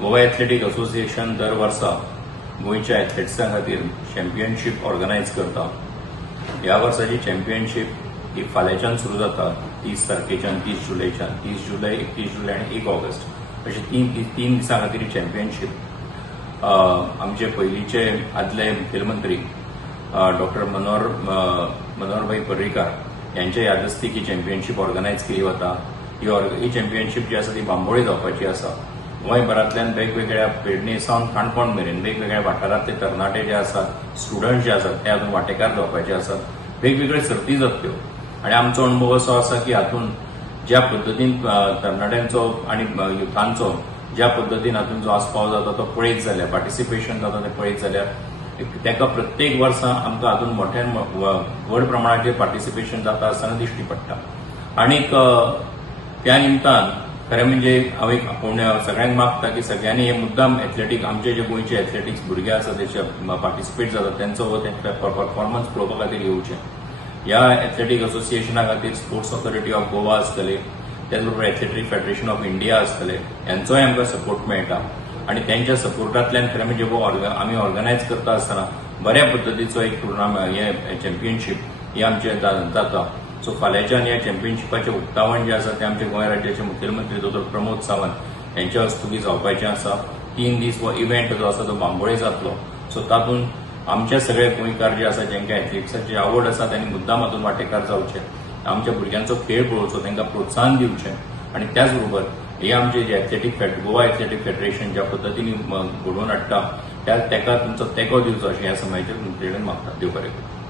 Goa athletic association दर वर्सा गोयच्या एथलेट्सां खातीर चॅम्पियनशीप ऑर्गनायज करता. ह्या वर्साची चॅम्पियनशीप ही फाल्यांच्यान सुरू जाता 30 तारखेच्यान 30 जुलैच्यान. 30 जुलै 31 जुलै आणि 1 ऑगस्ट अशी तीन दिसां खातीर ही चॅम्पियनशीप आमचे पयलींचे आदले मुखेलमंत्री डॉक्टर मनोहरभाई पर्रीकार यांच्या यादस्तीक ही चॅम्पियनशीप ऑर्गनायज केली वता. ही चॅम्पियनशीप जी आसा ती बांबोळी जावपाची आसा. गोंयभरांतल्यान वेगवेगळ्या पेडणे सावन काणकोण मेरेन वेगवेगळ्या वाठारांतले तरणाटे जे आसात, स्टुडंट जे आसात ते हातूंत वांटेकार जावपाचे आसात. वेगवेगळ्यो सर्ती जातल्यो आनी आमचो अणभव असो आसा की हातूंत ज्या पद्दतीन तरणाट्यांचो आनी युथांचो ज्या पद्दतीन हातूंत जो आस्पाव जाता तो पळयत जाल्यार, पार्टिसिपेशन जाता तें पळयत जाल्यार तेका प्रत्येक वर्सा आमकां हातूंत मोठ्यान व्हड प्रमाणाचेर पार्टिसिपेशन जाता आसतना दिश्टी पडटा. आनीक त्या निमतान खरें म्हणजे हांव सगळ्यांक मागता की सगळ्यांनी हे मुद्दाम एथलेटीक आमचे जे गोंयचे एथलेटिक्स भुरगे आसा तेचे पार्टिसिपेट जातात तेंचो परफॉर्मन्स पळोवपा खातीर येवचे. ह्या एथलेटीक असोसिएशना खातीर स्पोर्ट्स ऑथॉरिटी ऑफ गोवा आसतले, त्याच बरोबर एथलेटीक फेडरेशन ऑफ इंडिया आसतले, यांचोय आमकां सपोर्ट मेळटा. आनी त्यांच्या सपोर्टांतल्यान खरें म्हणजे आमी ऑर्गनायज करता आसतना बऱ्या पद्दतीचो एक टुर्नामेंट हे चॅम्पियनशीप ही आमचे जाता. सो फाल्यांच्यान ह्या चॅम्पियनशिपाचें उक्तावण जे आसा ते आमचे गोंय राज्याचे मुखेलमंत्री दोतोर प्रमोद सावंत यांच्या हस्तुकी जावपाचें आसा. 3 दीस हो इव्हेंट जो आसा तो बांबोळे जातलो. सो तातूंत आमचे सगळे गोंयकार जे आसा जांकां एथलेटिक्साची आवड आसा त्यांनी मुद्दाम हातूंत वांटेकार जावचे, आमच्या भुरग्यांचो खेळ पळोवचो, तांकां प्रोत्साहन दिवचें. आनी त्याच बरोबर हे आमचे जे गोवा एथलेटीक फेडरेशन ज्या पद्दतीन घडोवन हाडटा तेका तुमचो तेंको दिवचो अशें ह्या समाजाच्या मुखेल्यान मागता. देव बरें करूं.